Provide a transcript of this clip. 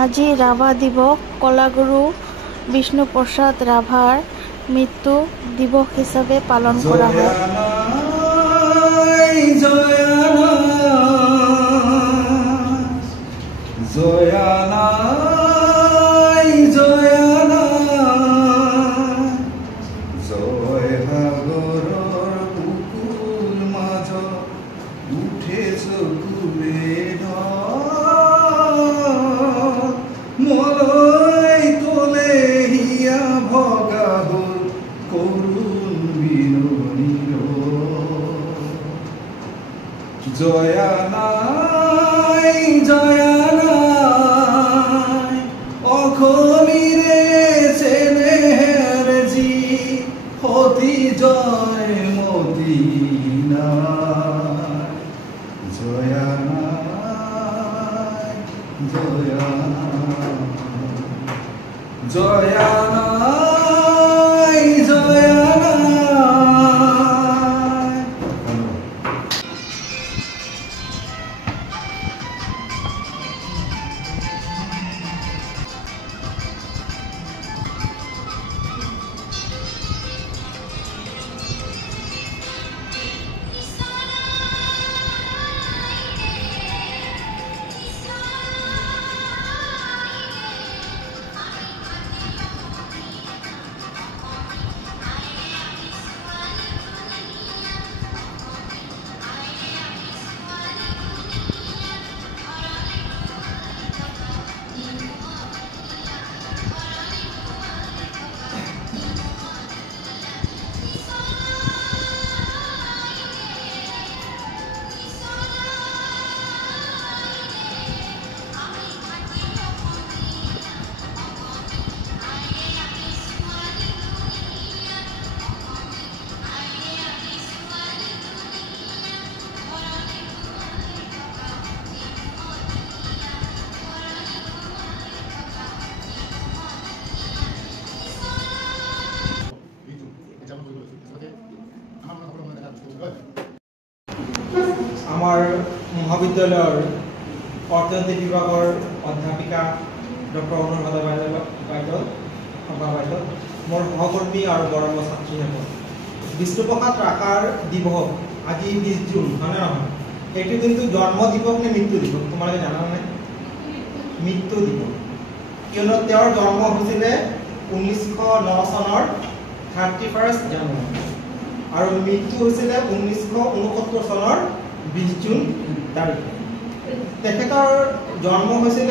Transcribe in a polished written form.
আজি ৰাভা দিৱস কলাগুৰু বিষ্ণুপ্ৰসাদ ৰাভাৰ মৃত্যু দিৱস হিচাপে পালন কৰা হয়। জয়া নাই জয়া নাই অখমিরে চেনেহের জি হতি জয় মদিনা জয়া নাই জয়া জয়া নাই জয়া আমার মহাবিদ্যালয়ের অর্থনীতি বিভাগের অধ্যাপিকা ডক্টর অনুরাধা বাইদেউ মোর সহকর্মী আর বড় ছাত্রী বিষ্ণুপ্রসাদ রাভার দিবস আজি 20 জুন হয় না এটি কিন্তু জন্ম দিবস নে মৃত্যু দিবস তোমালোকে জানা না মৃত্যু দিবস কিয়নো তেওঁৰ জন্ম হৈছিল 1909 চনৰ 31 জানুৱাৰী আৰু মৃত্যু হৈছিল 1969 চনৰ 20 জুন তাৰিখে তেখেতৰ জন্ম হৈছিল